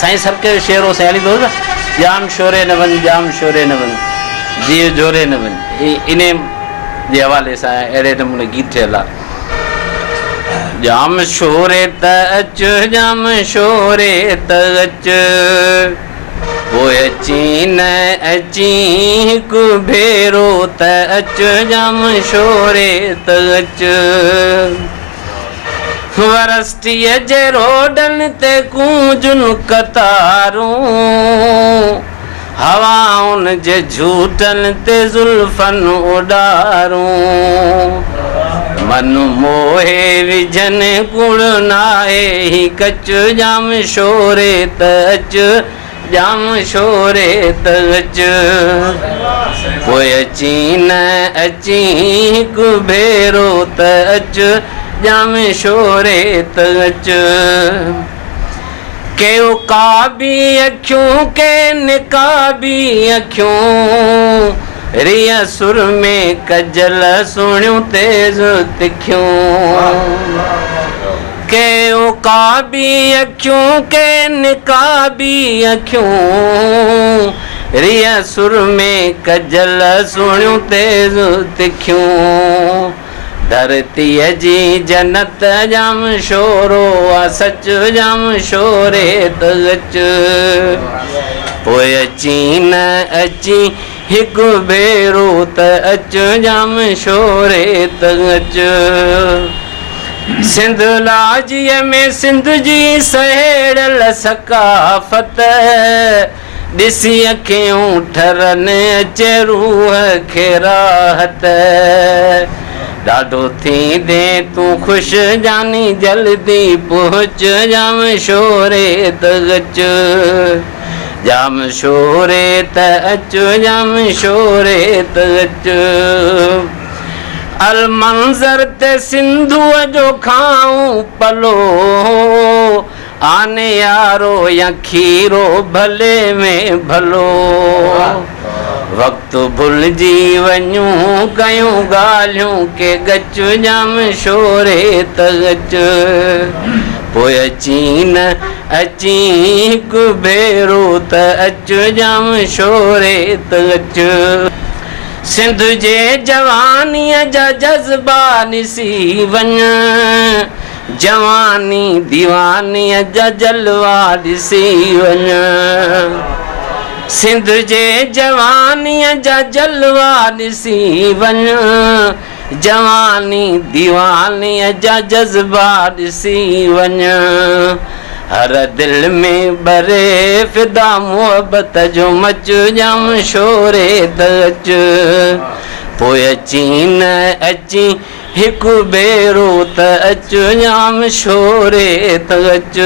साईं सबके शेरो से हली दोस्त जाम शोरे न बन जाम शोरे न बन जीव जोरे न बन इन जे हवाले से अड़े नमूने गीत ठहियल आहे जाम शोरे त अच जाम शोरे त अच पोइ अची न अची हिकु भेरो त अच जाम शोरे त अच वरस्टीअ जे रोडनि ते कूंजुन कतारूं हवाउनि जे झूठनि ते ज़ुल्फनि उॾारूं मन मोहे विझनि गुण नाहे ही कच जाम शोरे त अच जाम शोरे त अच पोइ अची न अची हिकु भेरो त अच जाम शोरे त अच के उकाबी अखियूं के निकाबी अखियूं रिय सुर में कजल सुणियूं तेज़ तिखियूं के उकाबी अखियूं के निकाबी अखियूं रिय सुर में कजल सुणियूं तेज़ तिखियूं धरतीअ जी जन्नत जाम शोरो आहे सच जाम शोरे त अच पोइ अची न अची हिकु भेरो त अच जाम शोरे त अच सिंध लाजीअ में सिंध जी सहेड़ियल सकाफ़त ॾिसी अखियूं ठरनि अचे रूह खे राहत ॾाढो थींदे तूं ख़ुशि जानी जल्दी पहुच जाम शोरे त अच जाम शोरे त अच जाम शोरे त अच अल मंज़र ते सिंधूअ जो खाऊं पलो आने यारो या खीरो भले में भलो वक़्तु भुलिजी वञूं कयूं ॻाल्हियूं के गच जाम शोरे त अच पोइ अची न अची हिकु भेरो त अच जाम शोरे त अच सिंध जे जवानीअ जा जज़्बा ॾिसी वञ जवानी दीवानीअ जा जलवा ॾिसी वञ सिंध जे जवानीअ जा जलवा ॾिसी वञ जवानी दीवानीअ जा जज़्बा ॾिसी वञ हर दिल में भरे फिदा मोहबत जो मच जाम शोरे त अच पोइ अची न अची हिकु भेरो त अच जाम शोरे त अच